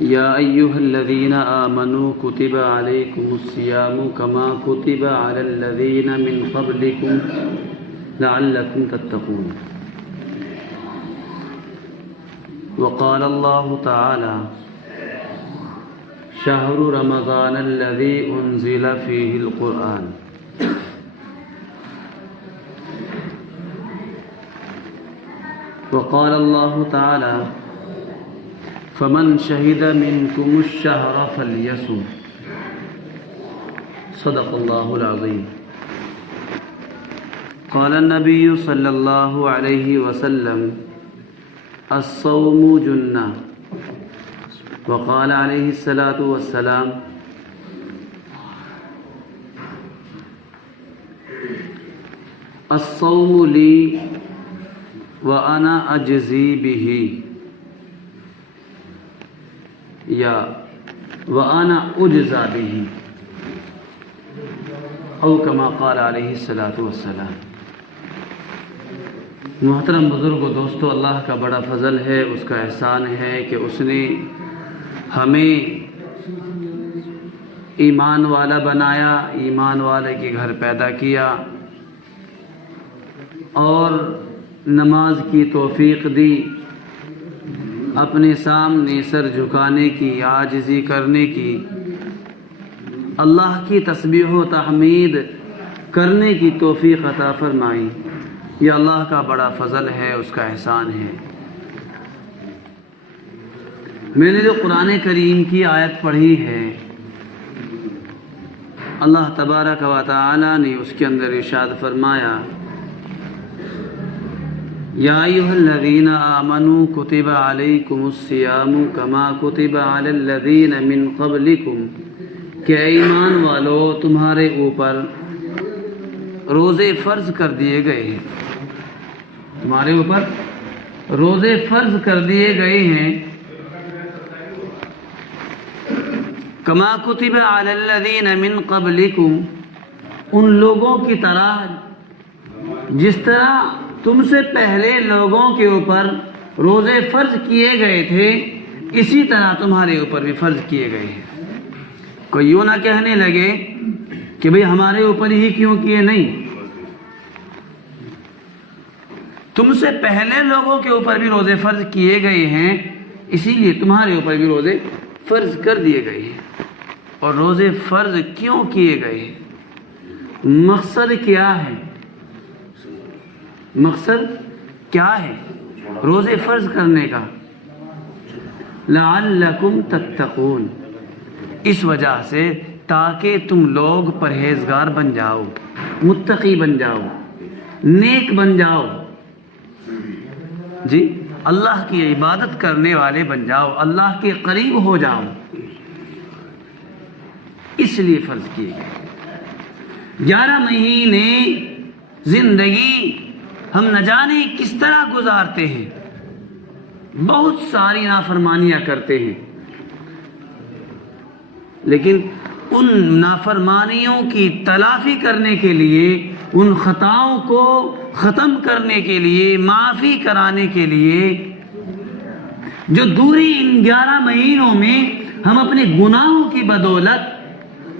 يا أيها الذين آمنوا كتب عليكم الصيام كما كتب على الذين من قبلكم لعلكم تتقون وقال الله تعالى شهر رمضان الذي أنزل فيه القرآن وقال الله تعالى فمن شهد منكم الشهر فليصم صدق الله العظيم قال النبي صلى الله عليه وسلم الصوم جنة وقال عليه الصلاة والسلام الصوم لي وأنا أجزي به یا وَأَنَا أُجْزَى بِهِ او کما قال علیہ الصلاۃ والسلام۔ محترم بزرگ و دوستو، اللہ کا بڑا فضل ہے، اس کا احسان ہے کہ اس نے ہمیں ایمان والا بنایا، ایمان والے کے گھر پیدا کیا اور نماز کی توفیق دی، اپنے سامنے سر جھکانے کی، عاجزی کرنے کی، اللہ کی تسبیح و تحمید کرنے کی توفیق عطا فرمائی۔ یہ اللہ کا بڑا فضل ہے، اس کا احسان ہے۔ میں نے جو قرآن کریم کی آیت پڑھی ہے، اللہ تبارک و تعالی نے اس کے اندر ارشاد فرمایا یا ایھا الذین آمنوا کتب علیکم الصیام کما کتب علی الذین من قبلکم، کہ ایمان والو تمہارے اوپر روزے فرض کر دیے گئے ہیں، تمہارے اوپر روزے فرض کر دیے گئے ہیں، کما کتب علی الذین من قبلکم، ان لوگوں کی طرح جس طرح تم سے پہلے لوگوں کے اوپر روزے فرض کیے گئے تھے، اسی طرح تمہارے اوپر بھی فرض کیے گئے ہیں۔ کوئی یوں نہ کہنے لگے کہ بھئی ہمارے اوپر ہی کیوں کیے، نہیں، تم سے پہلے لوگوں کے اوپر بھی روزے فرض کیے گئے ہیں، اسی لیے تمہارے اوپر بھی روزے فرض کر دیے گئے ہیں۔ اور روزے فرض کیوں کیے گئے ہیں؟ مقصد کیا ہے؟ مقصد کیا ہے روزے فرض کرنے کا؟ لعلکم تتقون، اس وجہ سے تاکہ تم لوگ پرہیزگار بن جاؤ، متقی بن جاؤ، نیک بن جاؤ، جی اللہ کی عبادت کرنے والے بن جاؤ، اللہ کے قریب ہو جاؤ، اس لیے فرض کیے گئے۔ 11 مہینے زندگی ہم نہ جانے کس طرح گزارتے ہیں، بہت ساری نافرمانیاں کرتے ہیں، لیکن ان نافرمانیوں کی تلافی کرنے کے لیے، ان خطاؤں کو ختم کرنے کے لیے، معافی کرانے کے لیے، جو دوری ان 11 مہینوں میں ہم اپنے گناہوں کی بدولت،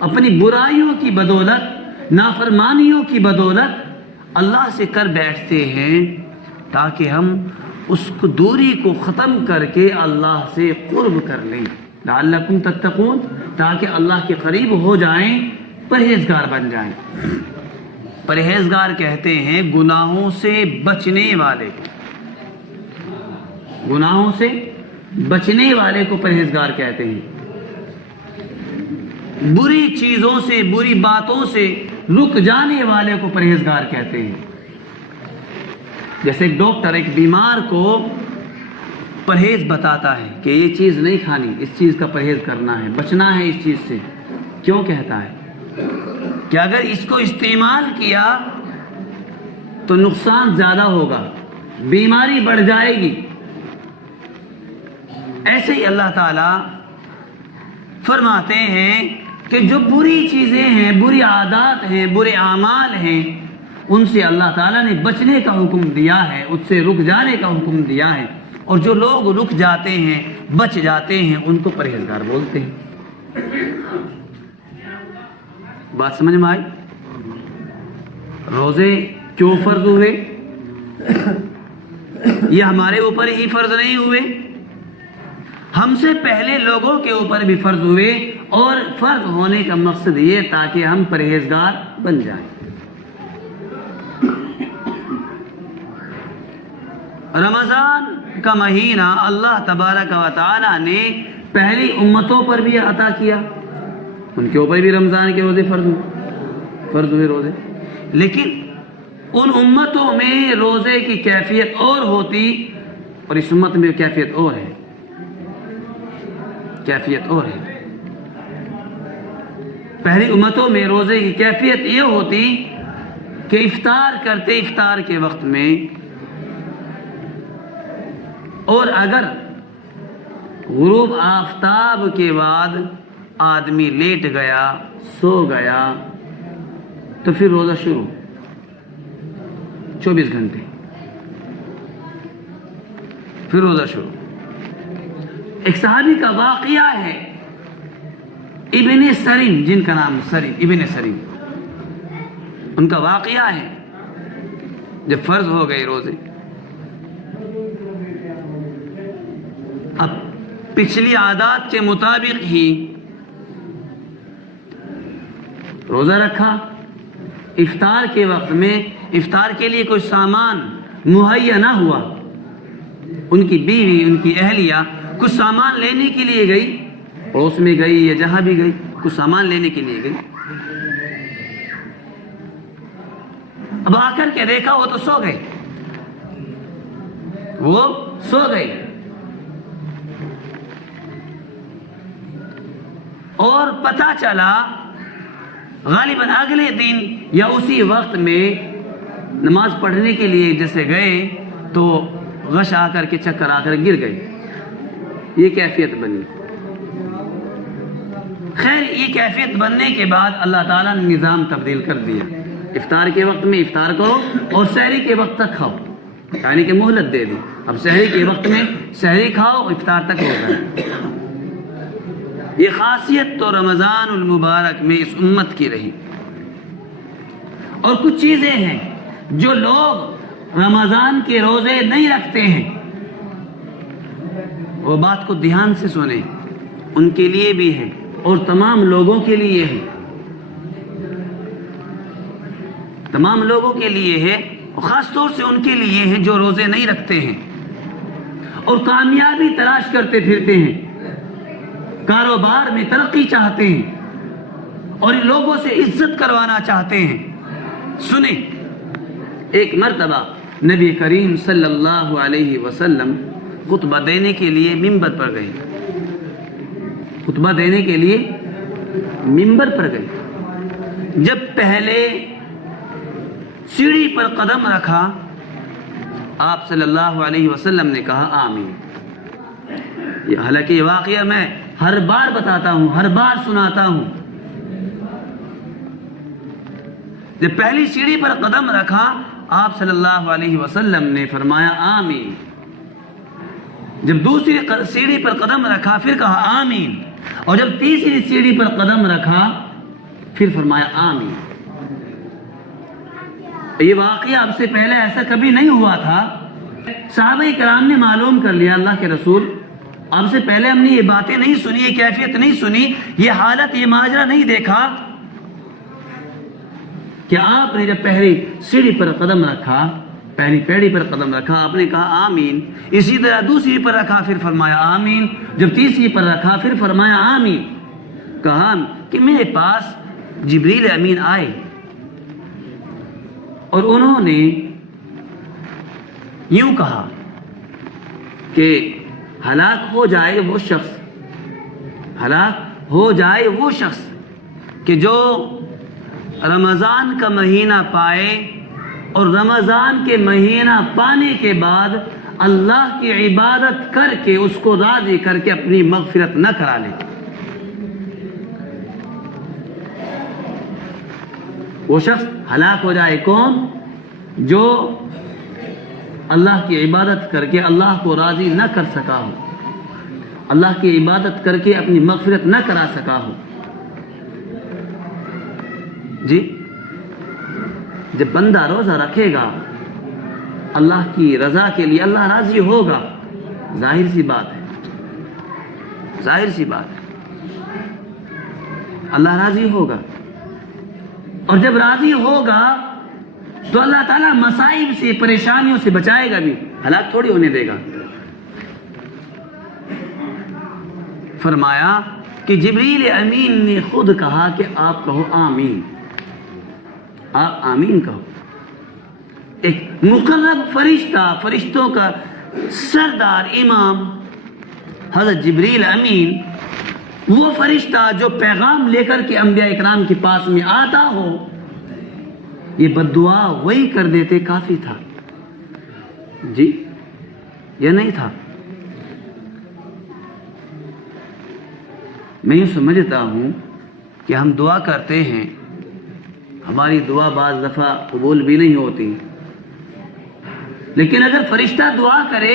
اپنی برائیوں کی بدولت، نافرمانیوں کی بدولت اللہ سے کر بیٹھتے ہیں، تاکہ ہم اس کو دوری کو ختم کر کے اللہ سے قرب کر لیں، لعلکم تتقون، تاکہ اللہ کے قریب ہو جائیں، پرہیزگار بن جائیں۔ پرہیزگار کہتے ہیں گناہوں سے بچنے والے کو، گناہوں سے بچنے والے کو پرہیزگار کہتے ہیں، بری چیزوں سے، بری باتوں سے رک جانے والے کو پرہیزگار کہتے ہیں۔ جیسے ایک ڈاکٹر ایک بیمار کو پرہیز بتاتا ہے کہ یہ چیز نہیں کھانی، اس چیز کا پرہیز کرنا ہے، بچنا ہے اس چیز سے، کیوں کہتا ہے کہ اگر اس کو استعمال کیا تو نقصان زیادہ ہوگا، بیماری بڑھ جائے گی۔ ایسے ہی اللہ تعالیٰ فرماتے ہیں کہ جو بری چیزیں ہیں، بری عادات ہیں، برے اعمال ہیں، ان سے اللہ تعالیٰ نے بچنے کا حکم دیا ہے، اس سے رک جانے کا حکم دیا ہے۔ اور جو لوگ رک جاتے ہیں، بچ جاتے ہیں ان کو پرہیزگار بولتے ہیں۔ بات سمجھ میں آئی؟ روزے کیوں فرض ہوئے؟ یہ ہمارے اوپر ہی فرض نہیں ہوئے، ہم سے پہلے لوگوں کے اوپر بھی فرض ہوئے، اور فرض ہونے کا مقصد یہ تاکہ ہم پرہیزگار بن جائیں۔ رمضان کا مہینہ اللہ تبارک و تعالی نے پہلی امتوں پر بھی عطا کیا، ان کے اوپر بھی رمضان کے روزے فرض ہوئے روزے، لیکن ان امتوں میں روزے کی کیفیت اور ہوتی اور اس امت میں کیفیت اور ہے، کیفیت اور ہے۔ پہلی امتوں میں روزے کی کیفیت یہ ہوتی کہ افطار کرتے افطار کے وقت میں، اور اگر غروب آفتاب کے بعد آدمی لیٹ گیا، سو گیا، تو پھر روزہ شروع 24 گھنٹے، پھر روزہ شروع۔ ایک صحابی کا واقعہ ہے، ابن سریم، جن کا نام سریم، ابن سریم، ان کا واقعہ ہے جب فرض ہو گئے روزے، اب پچھلی عادات کے مطابق ہی روزہ رکھا، افطار کے وقت میں افطار کے لیے کوئی سامان مہیا نہ ہوا، ان کی بیوی، ان کی اہلیہ کچھ سامان لینے کے لیے گئی، پڑوس میں گئی یا جہاں بھی گئی، کچھ سامان لینے کے لیے گئی، اب آ کر کے دیکھا وہ تو سو گئے، وہ سو گئے، اور پتہ چلا غالباً اگلے دن یا اسی وقت میں نماز پڑھنے کے لیے جیسے گئے تو غش آ کر کے چکر آ کر گر گئے، یہ کیفیت بنی۔ خیر، یہ کیفیت بننے کے بعد اللہ تعالیٰ نے نظام تبدیل کر دیا، افطار کے وقت میں افطار کرو اور سحری کے وقت تک کھاؤ، یعنی کہ مہلت دے دی، اب سحری کے وقت میں سحری کھاؤ، افطار تک روزہ ہے۔ یہ خاصیت تو رمضان المبارک میں اس امت کی رہی۔ اور کچھ چیزیں ہیں جو لوگ رمضان کے روزے نہیں رکھتے ہیں، وہ بات کو دھیان سے سنیں، ان کے لیے بھی ہے اور تمام لوگوں کے لیے ہے، تمام لوگوں کے لیے ہے، خاص طور سے ان کے لیے ہے جو روزے نہیں رکھتے ہیں اور کامیابی تلاش کرتے پھرتے ہیں، کاروبار میں ترقی چاہتے ہیں اور لوگوں سے عزت کروانا چاہتے ہیں۔ سنیں، ایک مرتبہ نبی کریم صلی اللہ علیہ وسلم خطبہ دینے کے لیے منبر پر گئے، خطبہ دینے کے لیے منبر پر گئے، جب پہلے سیڑھی پر قدم رکھا آپ صلی اللہ علیہ وسلم نے کہا آمین۔ حالانکہ یہ واقعہ میں ہر بار بتاتا ہوں، ہر بار سناتا ہوں، جب پہلی سیڑھی پر قدم رکھا آپ صلی اللہ علیہ وسلم نے فرمایا آمین، جب دوسری سیڑھی پر قدم رکھا پھر کہا آمین، اور جب تیسری سیڑھی پر قدم رکھا پھر فرمایا آمین۔ یہ واقعہ اب سے پہلے ایسا کبھی نہیں ہوا تھا۔ صحابہ کرام نے معلوم کر لیا اللہ کے رسول اب سے پہلے ہم نے یہ باتیں نہیں سنی، یہ کیفیت نہیں سنی، یہ حالت، یہ ماجرا نہیں دیکھا کہ آپ نے جب پہلی سیڑھی پر قدم رکھا، پہلی پیڑھی پر قدم رکھا، آپ نے کہا آمین، اسی طرح دوسری پر رکھا پھر فرمایا آمین، جب تیسری پر رکھا پھر فرمایا آمین۔ کہا کہ میرے پاس جبریل امین آئے اور انہوں نے یوں کہا کہ ہلاک ہو جائے وہ شخص، ہلاک ہو جائے وہ شخص کہ جو رمضان کا مہینہ پائے اور رمضان کے مہینہ پانے کے بعد اللہ کی عبادت کر کے اس کو راضی کر کے اپنی مغفرت نہ کرا لے۔ وہ شخص ہلاک ہو جائے کون؟ جو اللہ کی عبادت کر کے اللہ کو راضی نہ کر سکا ہو اللہ کی عبادت کر کے اپنی مغفرت نہ کرا سکا ہو. جی جب بندہ روزہ رکھے گا اللہ کی رضا کے لیے، اللہ راضی ہوگا، ظاہر سی بات ہے، ظاہر سی بات ہے، اللہ راضی ہوگا. اور جب راضی ہوگا تو اللہ تعالیٰ مصائب سے، پریشانیوں سے بچائے گا بھی، ہلاک تھوڑی ہونے دے گا. فرمایا کہ جبریل امین نے خود کہا کہ آپ کہو آمین، آپ آمین کہو. ایک مقرب فرشتہ، فرشتوں کا سردار امام حضرت جبریل امین، وہ فرشتہ جو پیغام لے کر کے انبیاء اکرام کے پاس میں آتا ہو، یہ بد دعا وہی کر دیتے کافی تھا. جی یہ نہیں تھا. میں یہ سمجھتا ہوں کہ ہم دعا کرتے ہیں، ہماری دعا بعض دفعہ قبول بھی نہیں ہوتی، لیکن اگر فرشتہ دعا کرے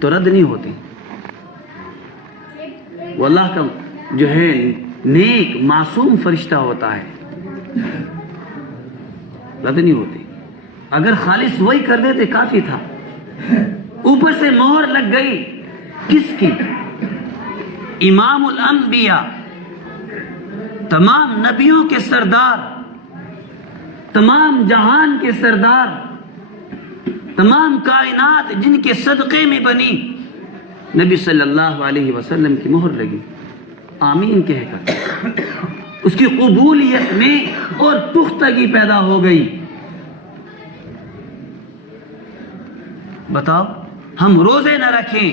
تو رد نہیں ہوتی. وہ اللہ کا جو ہے نیک معصوم فرشتہ ہوتا ہے، رد نہیں ہوتی. اگر خالص وہی کر دیتے کافی تھا. اوپر سے مہر لگ گئی کس کی؟ امام الانبیاء، تمام نبیوں کے سردار، تمام جہان کے سردار، تمام کائنات جن کے صدقے میں بنی، نبی صلی اللہ علیہ وسلم کی مہر لگی آمین کہہ کر. اس کی قبولیت میں اور پختگی پیدا ہو گئی. بتاؤ، ہم روزے نہ رکھیں،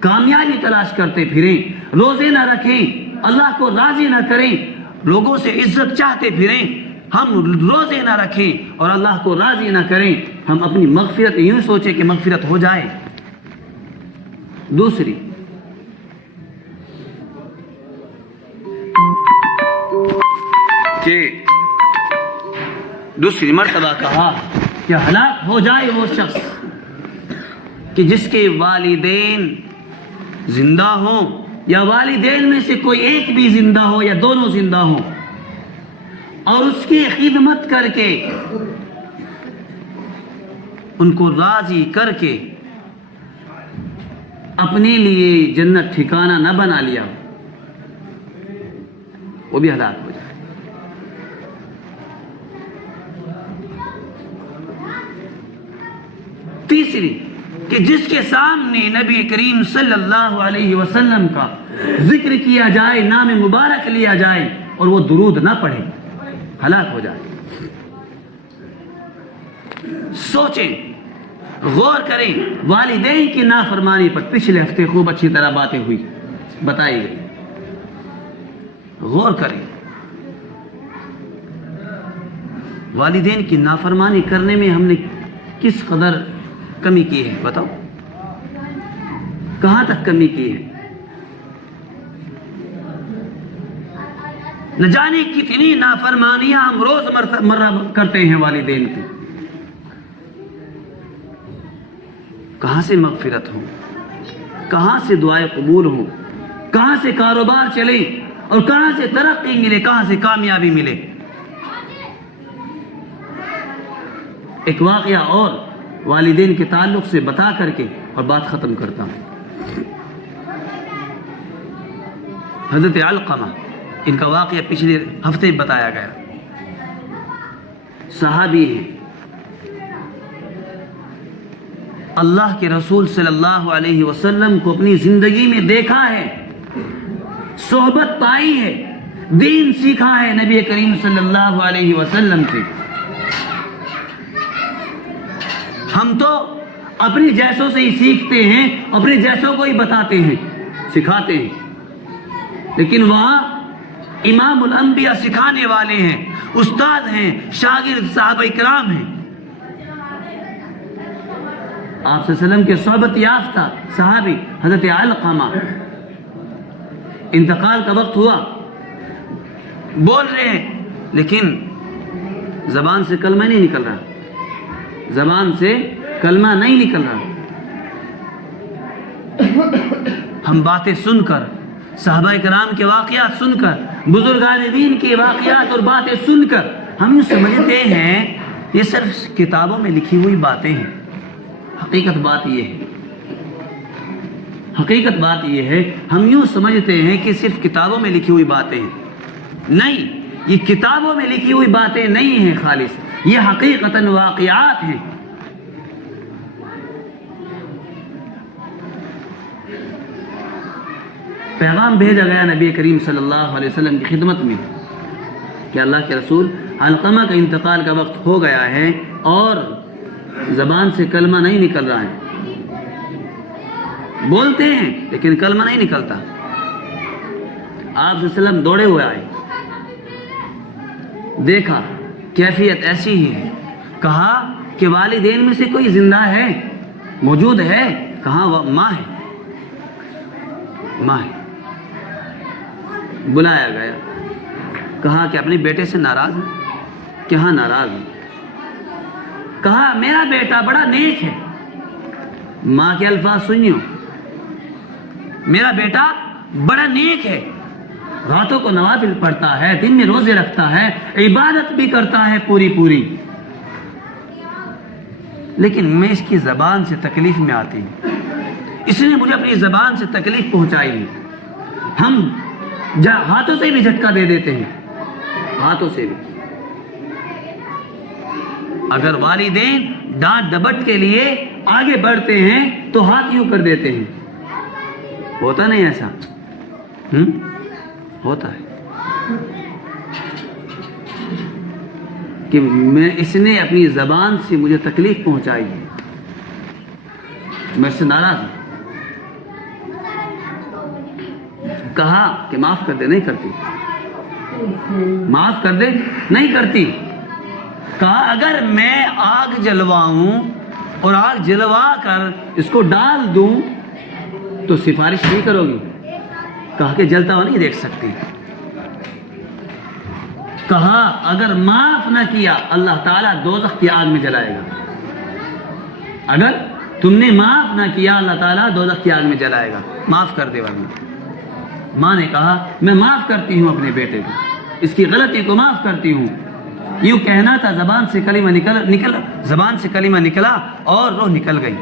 کامیابی تلاش کرتے پھریں، روزے نہ رکھیں، اللہ کو راضی نہ کریں، لوگوں سے عزت چاہتے پھریں، ہم روزے نہ رکھیں اور اللہ کو راضی نہ کریں، ہم اپنی مغفرت یوں سوچیں کہ مغفرت ہو جائے. دوسری، کہ دوسری مرتبہ کہا کہ ہلاک ہو جائے وہ شخص کہ جس کے والدین زندہ ہوں، یا والدین میں سے کوئی ایک بھی زندہ ہو یا دونوں زندہ ہوں، اور اس کی خدمت کر کے، ان کو راضی کر کے اپنے لیے جنت ٹھکانہ نہ بنا لیا، وہ بھی ہلاک ہو جائے. تیسری، کہ جس کے سامنے نبی کریم صلی اللہ علیہ وسلم کا ذکر کیا جائے، نام مبارک لیا جائے اور وہ درود نہ پڑھے، ہلاک ہو جائے. سوچیں، غور کریں. والدین کی نافرمانی پر پچھلے ہفتے خوب اچھی طرح باتیں ہوئی، بتائی گئی. غور کریں، والدین کی نافرمانی کرنے میں ہم نے کس قدر کمی کی ہے؟ بتاؤ، کہاں تک کمی کی ہے؟ نہ جانے کتنی نافرمانیاں ہم روز مرہ کرتے ہیں والدین کی. کہاں سے مغفرت ہو، کہاں سے دعائیں قبول ہوں، کہاں سے کاروبار چلے اور کہاں سے ترقی ملے، کہاں سے کامیابی ملے. ایک واقعہ اور والدین کے تعلق سے بتا کر کے اور بات ختم کرتا ہوں. حضرت علقمہ، ان کا واقعہ پچھلے ہفتے بتایا گیا. صحابی ہیں، اللہ کے رسول صلی اللہ علیہ وسلم کو اپنی زندگی میں دیکھا ہے، صحبت پائی ہے، دین سیکھا ہے نبی کریم صلی اللہ علیہ وسلم سے. ہم تو اپنی جیسوں سے ہی سیکھتے ہیں، اپنے جیسوں کو ہی بتاتے ہیں، سکھاتے ہیں، لیکن وہاں امام الانبیاء سکھانے والے ہیں، استاد ہیں، شاگرد صحابہ کرام ہیں. آپ صلی اللہ علیہ وسلم کے صحبت یافتہ صحابی حضرت علقمہ، انتقال کا وقت ہوا، بول رہے ہیں لیکن زبان سے کلمہ نہیں نکل رہا، زبان سے کلمہ نہیں نکل رہا. ہم باتیں سن کر، صحابہ کرام کے واقعات سن کر، بزرگان دین کے واقعات اور باتیں سن کر ہم یوں سمجھتے ہیں یہ صرف کتابوں میں لکھی ہوئی باتیں ہیں۔ حقیقت بات یہ ہے ہم یوں سمجھتے ہیں کہ صرف کتابوں میں لکھی ہوئی باتیں ہیں۔ نہیں، یہ کتابوں میں لکھی ہوئی باتیں نہیں ہیں خالص، یہ حقیقتاً واقعات ہیں۔ پیغام بھیجا گیا نبی کریم صلی اللہ علیہ وسلم کی خدمت میں کہ اللہ کے رسول، علقمہ کا انتقال کا وقت ہو گیا ہے اور زبان سے کلمہ نہیں نکل رہا ہے، بولتے ہیں لیکن کلمہ نہیں نکلتا۔ آپ صلی اللہ علیہ وسلم دوڑے ہوئے آئے، دیکھا کیفیت ایسی ہی ہے، کہا کہ والدین میں سے کوئی زندہ ہے، موجود ہے؟ کہاں؟ ماں ہے، ماں ہے۔ بلایا گیا، کہا کہ اپنے بیٹے سے ناراض ہے؟ کہ ہاں ناراض ہے۔ کہا میرا بیٹا بڑا نیک ہے۔ ماں کے الفاظ سنیو، میرا بیٹا بڑا نیک ہے، راتوں کو نوافل پڑھتا ہے، دن میں روزے رکھتا ہے، عبادت بھی کرتا ہے پوری، لیکن میں اس کی زبان سے تکلیف میں آتی ہوں، اس نے مجھے اپنی زبان سے تکلیف پہنچائی ہے۔ ہم ہاتھوں سے بھی جھٹکا دے دیتے ہیں، ہاتھوں سے بھی۔ اگر والدین ڈانٹ ڈپٹ کے لیے آگے بڑھتے ہیں تو ہاتھ یوں کر دیتے ہیں، ہوتا نہیں ایسا؟ ہوتا ہے کہ اس نے اپنی زبان سے مجھے تکلیف پہنچائی ہے، میں اس سے ناراض ہوں۔ کہا کہ معاف کر دے، نہیں کرتی، معاف کر دے، نہیں کرتی۔ کہا اگر میں آگ جلواؤں اور آگ جلوا کر اس کو ڈال دوں تو سفارش نہیں کرو گی؟ کہا کہ جلتا ہوا نہیں دیکھ سکتی۔ کہا اگر معاف نہ کیا اللہ تعالیٰ دوزخ کی آگ میں جلائے گا، اگر تم نے معاف نہ کیا اللہ تعالیٰ دوزخ کی آگ میں جلائے گا، معاف کر دے ورنہ۔ ماں نے کہا میں معاف کرتی ہوں اپنے بیٹے کو، اس کی غلطی کو معاف کرتی ہوں۔ یوں کہنا تھا، زبان سے کلمہ نکلا اور روح نکل گئی۔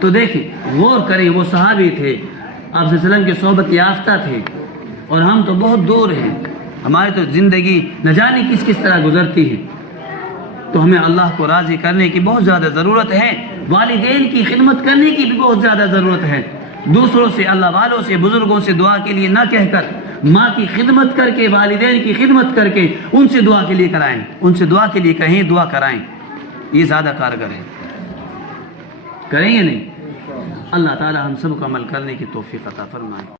تو دیکھیں، غور کریں، وہ صحابی تھے، آپ صلی اللہ علیہ وسلم کے صحبت یافتہ تھے، اور ہم تو بہت دور ہیں، ہماری تو زندگی نہ جانے کس طرح گزرتی ہے۔ تو ہمیں اللہ کو راضی کرنے کی بہت زیادہ ضرورت ہے، والدین کی خدمت کرنے کی بھی بہت زیادہ ضرورت ہے۔ دوسروں سے، اللہ والوں سے، بزرگوں سے دعا کے لیے نہ کہہ کر ماں کی خدمت کر کے، والدین کی خدمت کر کے ان سے دعا کے لیے کرائیں، ان سے دعا کے لیے کہیں، دعا کرائیں، یہ زیادہ کارگر ہے۔ کریں گے نہیں؟ اللہ تعالی ہم سب کو عمل کرنے کی توفیق عطا فرمائے۔